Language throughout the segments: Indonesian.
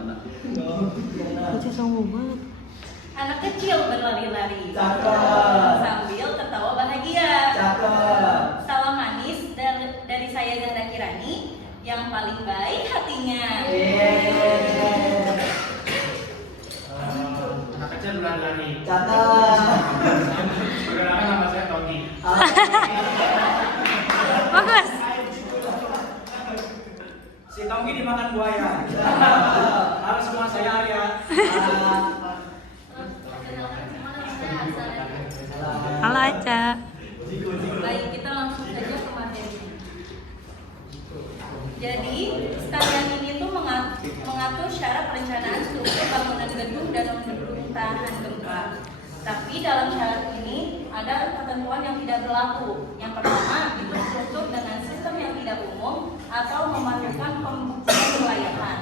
anak. Lucu sombong banget. Anak kecil berlari-lari sambil tertawa bahagia. Salam manis dari saya Zahra Kirani yang paling baik hatinya. Anak kecil berlari-lari. Perkenalkan nama saya Togi. Bagus. Si Tonggi dimakan buaya. Halo semua, saya Arya. Halo Aca. Baik, kita langsung saja ke materi. Jadi, sekalian ini tuh mengatur syarat perencanaan struktur bangunan gedung dan non-gedung tahan gempa. Tapi dalam syarat ini ada ketentuan yang tidak berlaku. Yang pertama, itu struktur dengan sistem yang tidak umum atau memerlukan pembuktian kelayakan.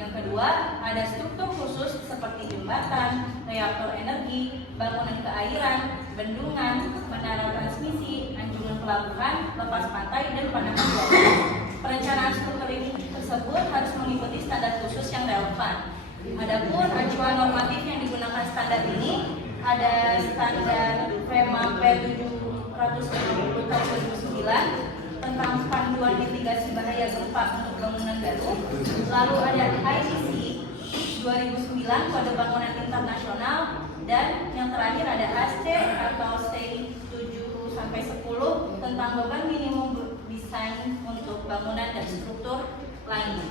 Yang kedua, ada struktur khusus seperti jembatan, reaktor energi, bangunan keairan, bendungan, menara transmisi, anjungan pelabuhan, lepas pantai, dan pandangan bawah. Perencanaan struktur ini tersebut harus mengikuti standar khusus yang relevan. Adapun acuan normatif yang digunakan standar ini ada standar FEMA P750 tahun 2009 tentang panduan mitigasi bahaya gempa untuk bangunan baru. Lalu ada ICC 2009 kode bangunan internasional, dan yang terakhir ada ASC atau STI 7-10 tentang beban minimum desain untuk bangunan dan struktur lainnya.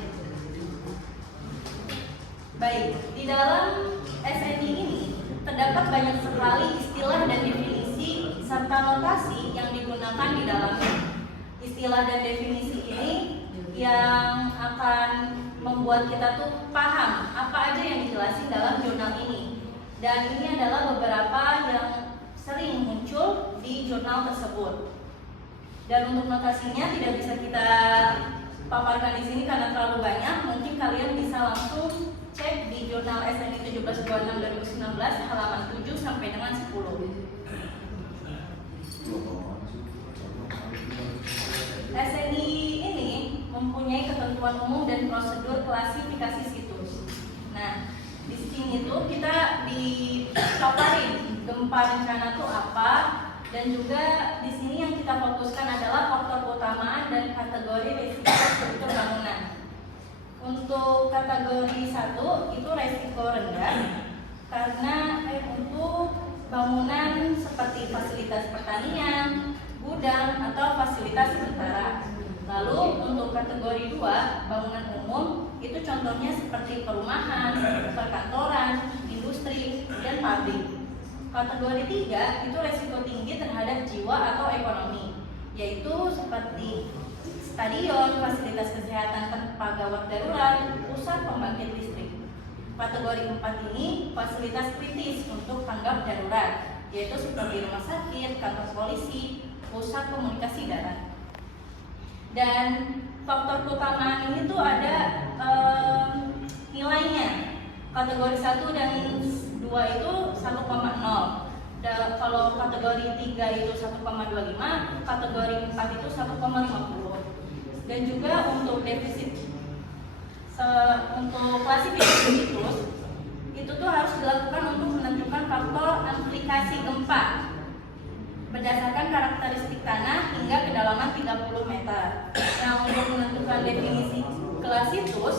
Baik, di dalam SNI ini terdapat banyak sekali istilah dan definisi serta notasi yang digunakan di dalamnya. Istilah dan definisi ini yang akan membuat kita tuh paham apa aja yang dijelasin dalam jurnal ini. Dan ini adalah beberapa yang sering muncul di jurnal tersebut. Dan untuk notasinya tidak bisa kita paparkan di sini karena terlalu banyak. Mungkin kalian bisa langsung cek di jurnal SNI 1726 2019 halaman 7 sampai dengan 10. SNI ini mempunyai ketentuan umum dan prosedur klasifikasi situs. Nah, di sini tuh kita dipaparin gempa rencana tuh apa, dan juga di sini yang kita fokuskan adalah faktor keutamaan dan kategori risiko struktur bangunan. Untuk kategori 1 itu resiko rendah karena untuk bangunan seperti fasilitas pertanian, gudang, atau fasilitas sementara. Lalu untuk kategori 2, bangunan umum, itu contohnya seperti perumahan, perkantoran, industri, dan pabrik. Kategori 3 itu resiko tinggi terhadap jiwa atau ekonomi, yaitu seperti stadion, fasilitas kesehatan tanpa gawat darurat, pusat pembangkit listrik. Kategori 4 ini fasilitas kritis untuk tanggap darurat, yaitu seperti rumah sakit, kantor polisi, pusat komunikasi darat. Dan faktor keutamaan ini tuh ada nilainya. Kategori 1 dan 2 itu 1,0. Kalau kategori 3 itu 1,25, kategori 4 itu 1,50. Dan juga untuk defisit untuk klasifikasi situs itu tuh harus dilakukan untuk menentukan faktor aplikasi gempa berdasarkan karakteristik tanah hingga kedalaman 30 meter. Nah, untuk menentukan definisi kelas situs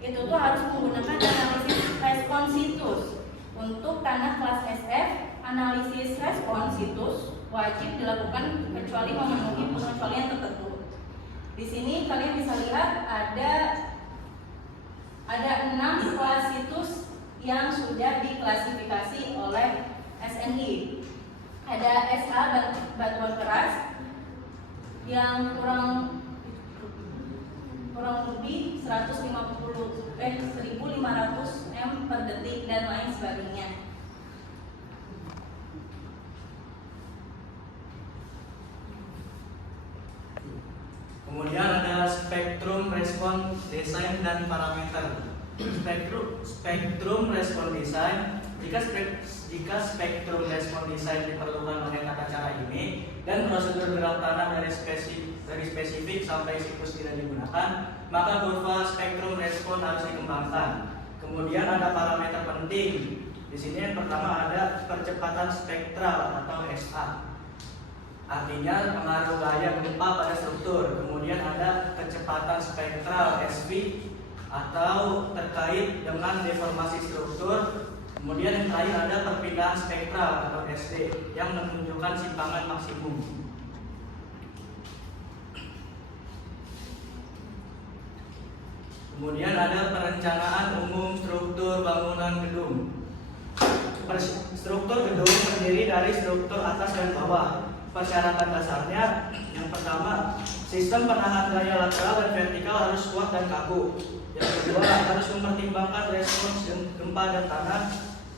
itu tuh harus menggunakan analisis respons situs. Untuk tanah kelas SF, analisis respons situs wajib dilakukan kecuali memenuhi pengecualian tertentu. Di sini kalian bisa lihat ada 6 kelas situs yang sudah diklasifikasi oleh SNI. Ada SA batuan keras yang kurang lebih 1500 M per detik dan lain sebagainya. Kemudian ada spektrum respon desain dan parameter. Spektrum respon desain, jika spektrum respon desain diperlukan oleh tata cara ini, dan prosedur gerak tanah dari spesifik sampai siklus tidak digunakan, maka kurva spektrum respon harus dikembangkan. Kemudian ada parameter penting. Di sini yang pertama ada percepatan spektral atau SA. Artinya pengaruh gaya gempa pada struktur. Kemudian ada kecepatan spektral SV atau terkait dengan deformasi struktur. Kemudian yang terakhir ada perpindahan spektral atau SD yang menunjukkan simpangan maksimum. Kemudian ada perencanaan umum struktur bangunan gedung. Struktur gedung terdiri dari struktur atas dan bawah. Persyaratan dasarnya yang pertama, sistem penahan gaya lateral dan vertikal harus kuat dan kaku. Yang kedua, harus mempertimbangkan respons gempa dan tanah.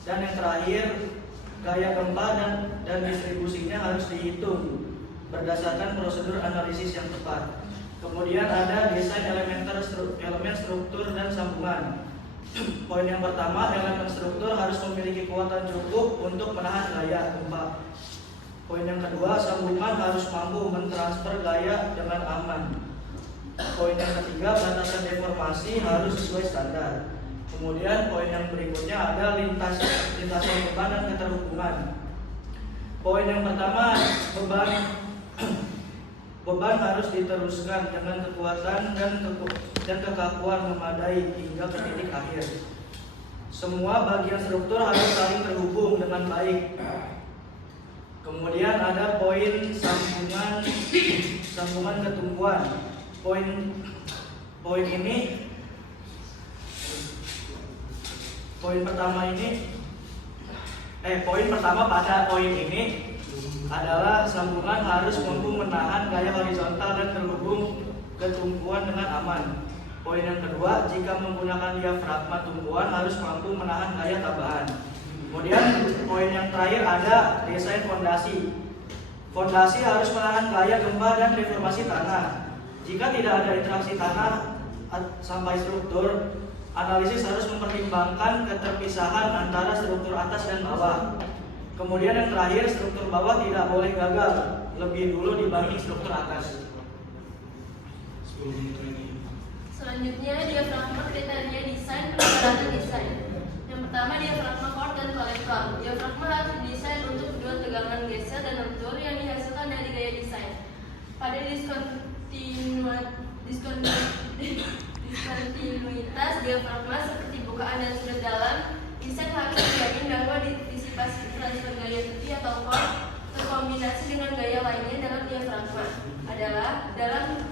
Dan yang terakhir, gaya gempa dan distribusinya harus dihitung berdasarkan prosedur analisis yang tepat. Kemudian ada desain elemen struktur dan sambungan. Poin yang pertama, elemen struktur harus memiliki kekuatan cukup untuk menahan gaya gempa. Poin yang kedua, sambungan harus mampu mentransfer gaya dengan aman. Poin yang ketiga, batasan deformasi harus sesuai standar. Kemudian poin yang berikutnya ada lintasan beban dan keterhubungan. Poin yang pertama, beban harus diteruskan dengan kekuatan dan kekakuan memadai hingga ke titik akhir. Semua bagian struktur harus saling terhubung dengan baik. Kemudian ada poin sambungan ketumbuhan. Poin pertama pada poin ini adalah sambungan harus mampu menahan gaya horizontal dan terhubung ketumbuhan dengan aman. Poin yang kedua, jika menggunakan diafragma tumbuhan harus mampu menahan gaya tambahan. Kemudian poin yang terakhir ada desain fondasi. Fondasi harus menahan gaya gempa dan deformasi tanah. Jika tidak ada interaksi tanah sampai struktur, analisis harus mempertimbangkan keterpisahan antara struktur atas dan bawah. Kemudian yang terakhir, struktur bawah tidak boleh gagal lebih dulu dibanding struktur atas. Selanjutnya, diafragma kriteria desain perjalanan desain. Yang pertama, diafragma core dan kolektor. Diafragma harus didesain untuk kedua tegangan geser dan lentur yang dihasilkan dari gaya desain. Pada diskontinuitas diafragma seperti bukaan dan sudut dalam, desain harus menjamin bahwa disipasi transfer gaya tepi atau core terkombinasi dengan gaya lainnya dalam diafragma adalah dalam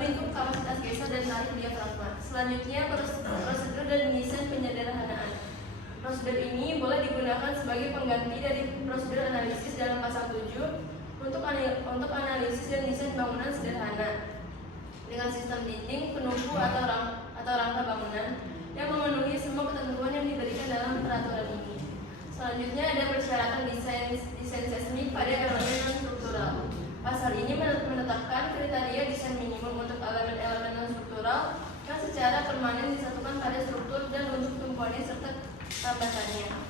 lingkup kapasitas geser dan tarik diafragma. Selanjutnya, prosedur dan desain penyederhanaan. Prosedur ini boleh digunakan sebagai pengganti dari prosedur analisis dalam pasal 7 untuk analisis dan desain bangunan sederhana dengan sistem dinding, penumpu atau rangka bangunan yang memenuhi semua ketentuan yang diberikan dalam peraturan ini. Selanjutnya ada persyaratan desain seismik pada elemen non-struktural. Pasal ini menetapkan kriteria desain minimum untuk elemen-elemen non-struktural yang secara permanen disatukan pada struktur dan untuk tumpuannya serta tambahannya.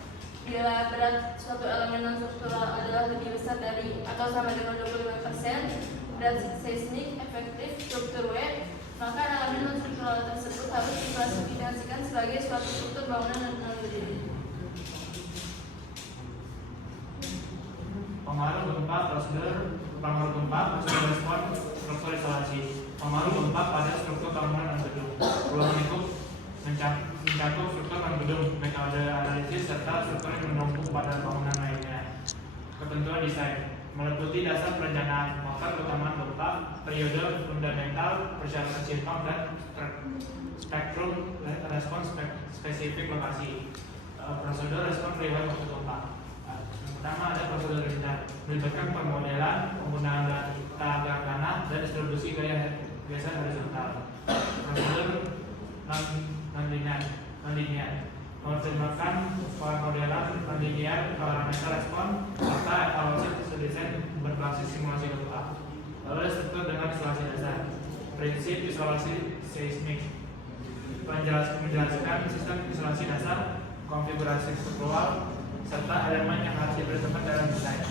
Bila berat suatu elemen non-struktural adalah lebih besar dari atau sama dengan 25% berat seismik efektif struktur W, maka elemen non-struktural tersebut harus diklasifikasikan sebagai suatu struktur bangunan non berdiri. Pengaruh gempa, prosedur respon, struktur isolasi. Pengaruh gempa pada struktur bangunan dan gedung. Ruang lingkup mencakup struktur dan gedung, metode analisis serta struktur yang menumpuk pada bangunan lainnya. Ketentuan desain meliputi dasar perencanaan, faktor utama gempa, periode fundamental, persyaratan simpang dan spektrum respon spesifik lokasi. Prosedur respon riwayat waktu gempa. Pertama ada prosedur desain, melibatkan pemodelan, penggunaan data gerak tanah dan distribusi gaya geser horizontal. Prosedur non-linear, mempertimbangkan pemodelan non-linear, parameter respon, serta evaluasi desain berbasis simulasi gempa. Lalu ada struktur dengan isolasi dasar. Prinsip isolasi seismik menjelaskan sistem isolasi dasar, konfigurasi struktural, serta elemen yang harus diperhatikan dalam desain.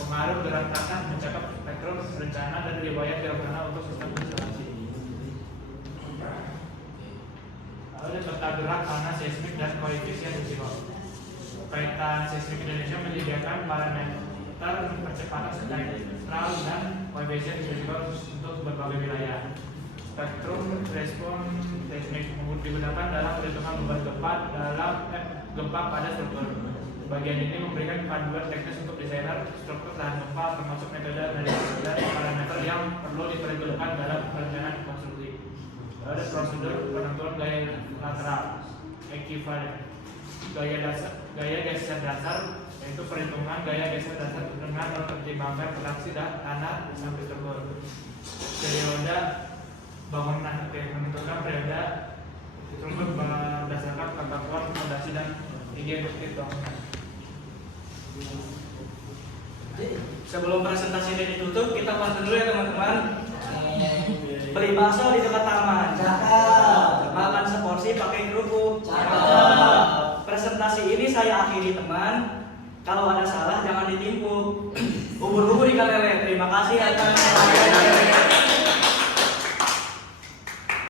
pengaruh gerak tanah mencakup spektrum rencana dan riwayat gerak untuk sistem instalasi. Lalu peta gerak tanah seismik dan koefisien risiko. Peta seismik Indonesia menyediakan parameter percepatan spektral dan koefisien risiko untuk berbagai wilayah. Spektrum respon seismik digunakan dalam perhitungan beban gempa pada struktur. Bagian ini memberikan panduan teknis untuk desainer struktur tahan gempa, termasuk metode analisis dan parameter yang perlu diperhitungkan dalam perencanaan konstruksi. Ada prosedur penentuan gaya lateral ekivalen, gaya geser dasar, yaitu perhitungan gaya geser dasar dengan mempertimbangkan reaksi tanah sampai struktur. Periode bangunan menentukan periode struktur berdasarkan kemampuan fondasi dan tinggi efektif bangunan. Sebelum presentasi ini ditutup, kita pantun dulu ya teman-teman. Beli bakso di dekat taman. Cakep. Makan seporsi pakai kerupuk. Cakep. Presentasi ini saya akhiri teman. Kalau ada salah jangan ditimpuk. Ubur-ubur ikan lele. Terima kasih atas